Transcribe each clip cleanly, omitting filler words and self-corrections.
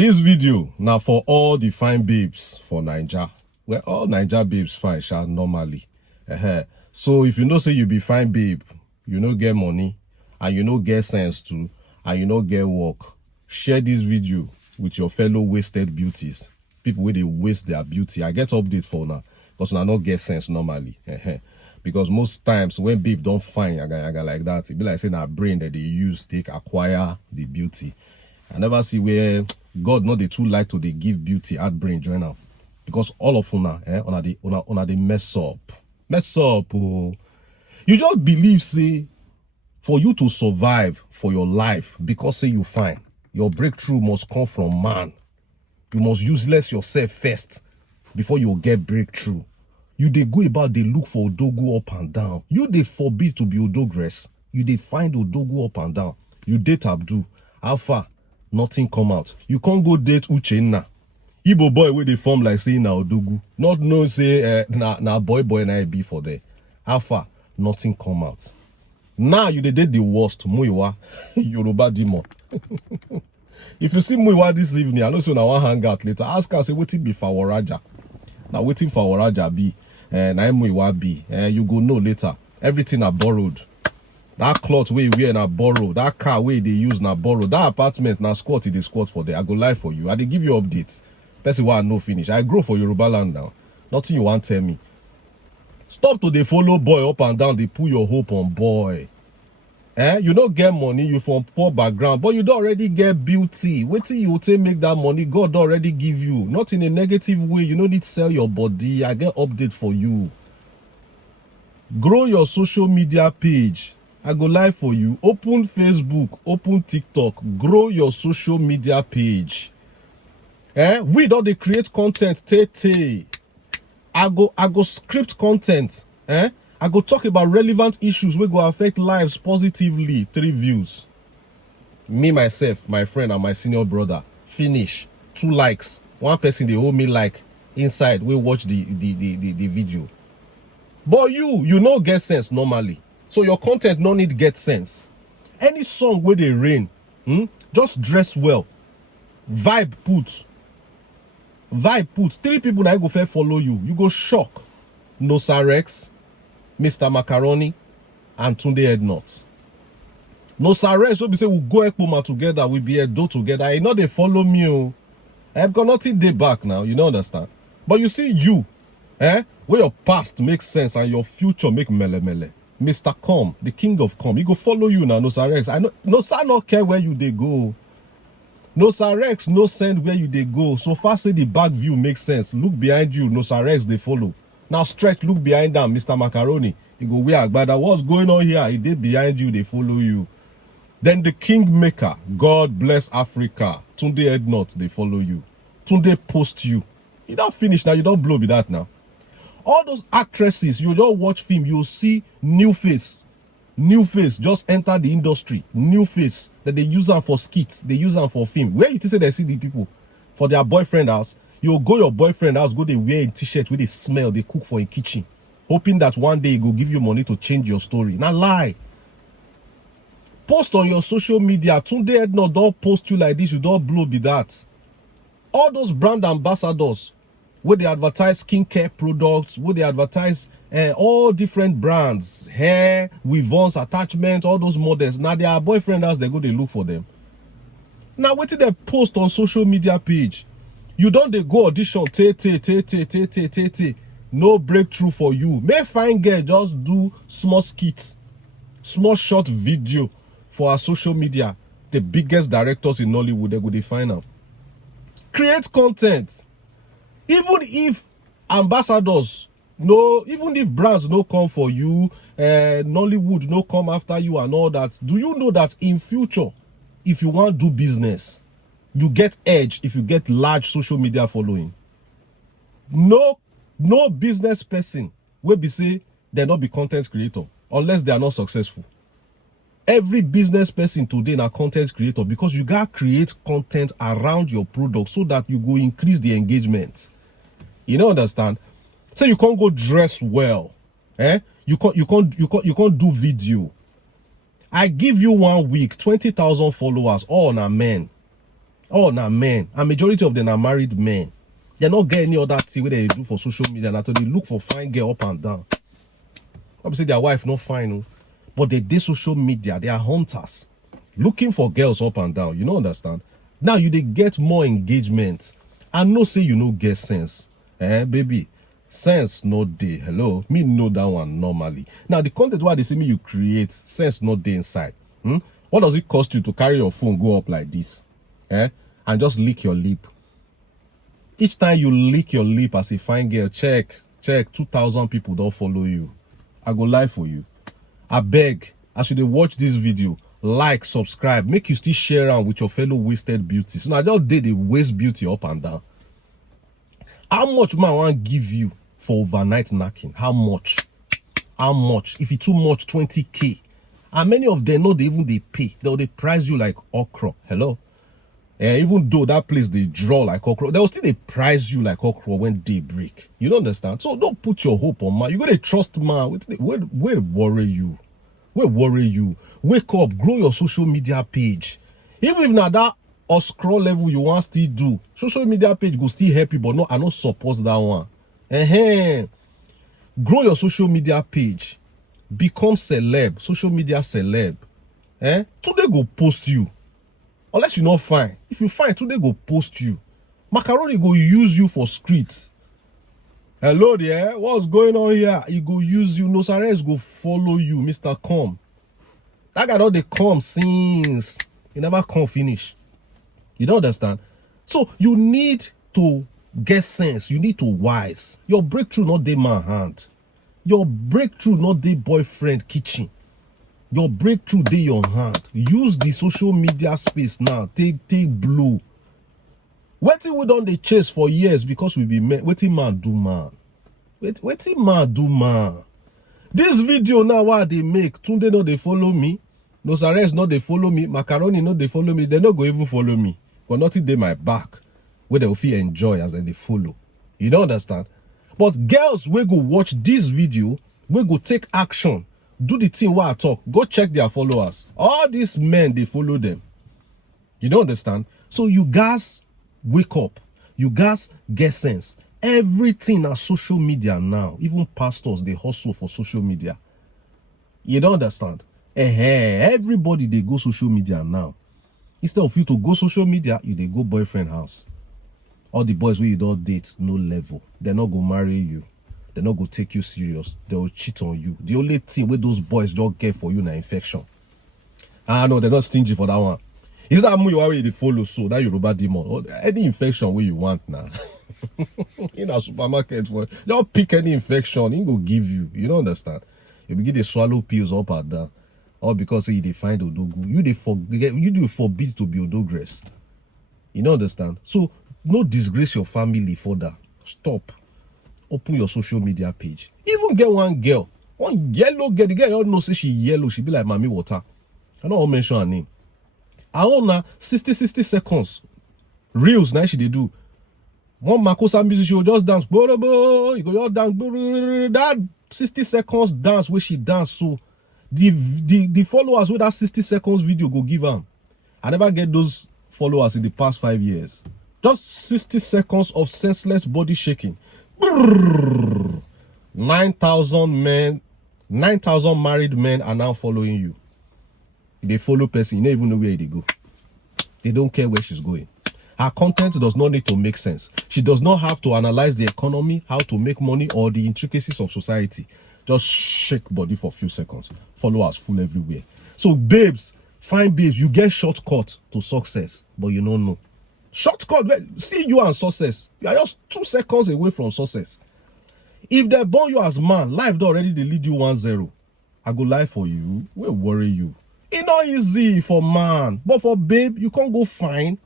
This video now for all the fine babes for Naija. Well, all Naija babes fine, sha, normally. So if you know say you be fine babe, you no get money, and you no get sense too, and you no get work, share this video with your fellow wasted beauties. People where they waste their beauty. I get update for now, because I not get sense normally. Because most times when babe don't find yaga like that, it be like saying a brain that they use take acquire the beauty. I never see where God not they too like to they give beauty at brain join now. Because all of una, una they mess up. Mess up. Oh. You just believe, say, for you to survive for your life, because say you fine, your breakthrough must come from man. You must useless yourself first before you get breakthrough. You they go about, they look for Odogu up and down. You they forbid to be Odogress. You they find Odogu up and down. You date Abdul. Alpha. Nothing come out. You can't go date Uchenna. Igbo boy where they form like saying na Odogu. Not no say na boy na be for there. Alpha, nothing come out. Now you they date the worst. Muiwa, Yoruba demon. If you see Muiwa this evening, I know so now one hang out later. Ask her say waiting be Fawaraja. Now waiting for Waraja be na Muiwa be. You go know later. Everything I borrowed. That cloth we wear na borrow. That car way they use na borrow. That apartment na squat they squat for there. I go lie for you. I they give you updates. Person why I no finish. I grow for Yoruba land now. Nothing you want tell me. Stop to they follow boy up and down. They put your hope on boy. You don't get money. You from poor background, but you don't already get beauty. Wait till you take make that money. God already give you. Not in a negative way. You don't need to sell your body. I get update for you. Grow your social media page. I go live for you. Open Facebook, open TikTok, grow your social media page. We don't they create content. I go script content. I go talk about relevant issues we go affect lives positively. 3 views. Me, myself, my friend, and my senior brother. Finish. 2 likes. 1 person they owe me like inside. We watch the video. But you no get sense normally. So your content no need get sense. Any song where they rain, just dress well. Vibe put. 3 people that go fair follow you. You go shock. Nosa Rex, Mr. Macaroni, and Tunde Headnut. Nosa Rex, we say we go Ekpoma together, we be a do together. You know they follow me. I've got nothing day back now, you know understand. But you see you, where your past makes sense and your future make mele. Mr. Com, the king of Com, he go follow you now, Nosa Rex. I know Nosa not care where you they go. Nosa Rex no send where you they go. So far say the back view makes sense. Look behind you, Nosa Rex they follow. Now stretch, look behind them, Mr. Macaroni. You go where Agbada, what's going on here? He did behind you, they follow you. Then the Kingmaker, God bless Africa. Tunde Headnut, they follow you. Tunde post you. You don't finish now, you don't blow be that now. All those actresses, you don't watch film, you'll see new face. New face just enter the industry. New face that they use them for skits, they use them for film. Where you say they see the people for their boyfriend house, you'll go your boyfriend house, go they wear a t-shirt with they smell, they cook for a kitchen, hoping that one day he go give you money to change your story. Now lie. Post on your social media. Tunde Headnut don't post you like this, you don't blow be that. All those brand ambassadors where they advertise skincare products, where they advertise all different brands, hair, weave-ons, attachment, all those models. Now their boyfriend house, they go, they look for them. Now wait till they post on social media page. You don't they go audition, no breakthrough for you. May fine girl just do small skits, small short video for our social media. The biggest directors in Nollywood, they go define them. Create content. Even if ambassadors even if brands no come for you, Nollywood no come after you and all that, do you know that in future, if you want to do business, you get edge if you get large social media following? No business person will be say they not be content creator unless they are not successful. Every business person today na content creator, because you gotta create content around your product so that you go increase the engagement. You know, understand? So you can't go dress well. You can't do video. I give you 1 week, 20,000 followers, all na men. Oh, now men. A majority of them are married men. They're not getting any other thing where they do for social media. Not they look for fine girl up and down. Obviously, their wife not fine, but they social media. They are hunters, looking for girls up and down. You know, understand? Now they get more engagement. I know say you know get sense, baby. Sense no day. Hello, me know that one normally. Now the content why they say me you create sense no day inside. What does it cost you to carry your phone go up like this, and just lick your lip? Each time you lick your lip as a fine girl, check 2,000 people don't follow you. I go lie for you. I beg, as you watch this video, like, subscribe, make you still share around with your fellow wasted beauties. So now just did the waste beauty up and down. How much man want give you for overnight knocking? How much? How much? If it's too much, 20K. And many of them know they pay. They price you like okra. Hello? Even though that place they draw like okra, they'll still price you like okra when they break. You don't understand? So don't put your hope on man. You gotta trust man. Where worry you? Where worry you? Wake up, grow your social media page. Even if not that or scroll level you want still do, social media page go still help you, but no, I don't support that one. Grow your social media page. Become celeb, social media celeb. Today go post you. Unless you not fine. If you fine, today go post you. Macaroni go use you for streets. Hello there, what's going on here? He go use you. No Sares go follow you, Mr. Com. That guy don't they come since. He never come finish. You don't understand? So you need to get sense. You need to wise. Your breakthrough not dey man hand. Your breakthrough not dey boyfriend kitchen. Your breakthrough dey your hand. Use the social media space now. Take blow. Wetin we don dey chase for years because we be men. Wetin man do man? Wetin man do man? This video now what they make, Tunde no they follow me, no Sares no they follow me, Macaroni no they follow me, they no go even follow me. But nothing they my back where they will feel enjoy as they follow. You don't understand? But girls we go watch this video, we go take action, do the thing while I talk, go check their followers. All these men they follow them. You don't understand? So you guys wake up, you guys get sense. Everything on social media now, even pastors, they hustle for social media. You don't understand? Everybody, they go social media now. Instead of you to go social media, you they go boyfriend house. All the boys where you don't date, no level. They're not going to marry you. They're not going to take you serious. They will cheat on you. The only thing where those boys don't get for you is infection. I know they're not stingy for that one. Is that you already follow so that Yoruba demon or any infection where you want now? In a supermarket for don't pick any infection, he go give you. You don't understand? You begin to swallow pills up and down. All because they find odogu. You do forbid to be odogress. You don't understand? So no disgrace your family further. Stop. Open your social media page. Even get one girl. One yellow girl. The girl you know say she yellow, she be like Mami Water. I don't want to mention her name. I own na 60 seconds. Reels now she they do. One Makosa music she will just dance. You go just dance. That 60 seconds dance where she dance. So the followers with that 60 seconds video go give them. I never get those followers in the past 5 years. Just 60 seconds of senseless body shaking. 9,000 men, 9,000 married men are now following you. They follow person, you don't even know where they go. They don't care where she's going. Her content does not need to make sense. She does not have to analyze the economy, how to make money, or the intricacies of society. Just shake body for a few seconds. Followers full everywhere. So babes, fine babes, you get shortcut to success, but you don't know. Shortcut, see you and success. You are just 2 seconds away from success. If they born you as man, life don't already they lead you 1-0. I go lie for you. We'll worry you. It's not easy for man, but for babe, you can't go fine.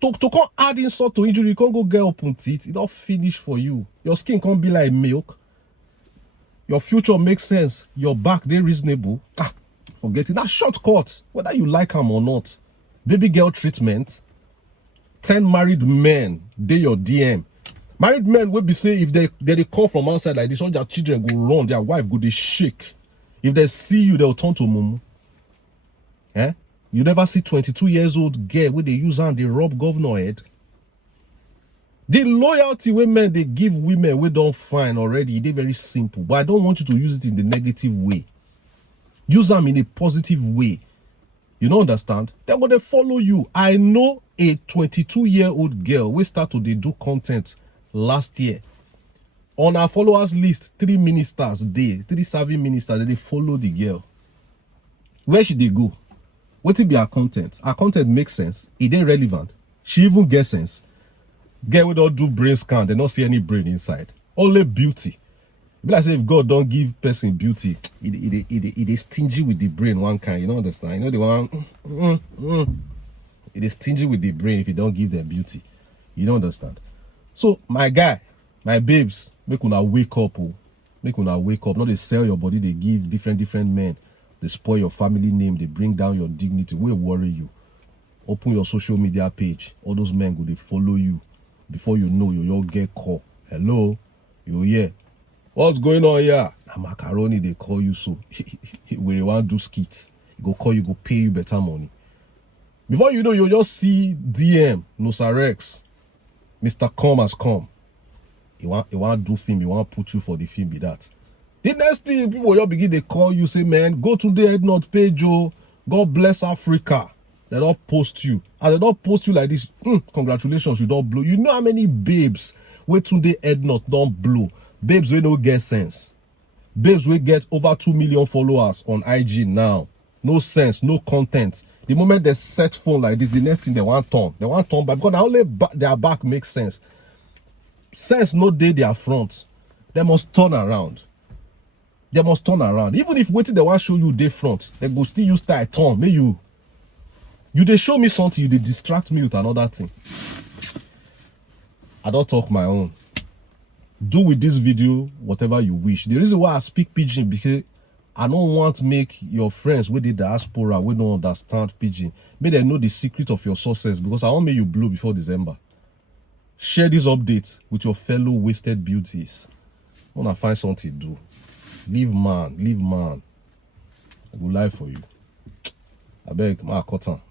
To come add insult to injury, you can't go get up on teeth. It don't finish for you. Your skin can't be like milk. Your future makes sense. Your back, they reasonable. Forget it. That shortcut, whether you like them or not. Baby girl treatment. 10 married men, they your DM. Married men will be say if they come from outside like this, all their children go run, their wife go they shake. If they see you, they'll turn to mumu. You never see 22 years old girl where they use and they rob governor head. The loyalty women they give women we don't find already, they very simple. But I don't want you to use it in the negative way. Use them in a positive way. You don't understand? They're going to follow you. I know a 22-year-old girl we started to do content last year. On our followers list, 3 ministers they 3 serving ministers, they follow the girl. Where should they go? What will be her content? Her content makes sense. It ain't relevant. She even gets sense. Girl, we don't do brain scan. They don't see any brain inside. Only beauty. Be like say if God don't give person beauty, it is stingy with the brain one kind. You don't understand? You know the one. It is stingy with the brain if you don't give them beauty. You don't understand? So my guy, my babes, make una wake up. Oh. Make una wake up. Not they sell your body. They give different men. They spoil your family name. They bring down your dignity. We worry you. Open your social media page. All those men go they follow you. Before you know, you all get call. Hello, you here? What's going on here? Na macaroni they call you so. When you want to do skits, he go call you, go pay you better money. Before you know, you just see DM, Nosarex, Mr. Com has come. He want to do film. He want to put you for the film. Be that. The next thing people will begin they call you, say, man, go to the head not page, oh. God bless Africa. They don't post you. And they don't post you like this. Congratulations, you don't blow. You know how many babes wait today head not don't blow. Babes we no get sense. Babes we get over 2 million followers on IG now. No sense, no content. The moment they set phone like this, the next thing they want turn. They want turn back because only their back makes sense. Sense no day their front. They must turn around. They must turn around. Even if waiting they want show you their front, they go still use that turn. May you they show me something, you they distract me with another thing. I don't talk my own. Do with this video whatever you wish. The reason why I speak Pidgin because I don't want to make your friends with the diaspora we don't understand Pidgin. May they know the secret of your success because I want make you blow before December. Share these updates with your fellow wasted beauties. I want to find something to do. Leave man. I will lie for you. I beg, my cotton.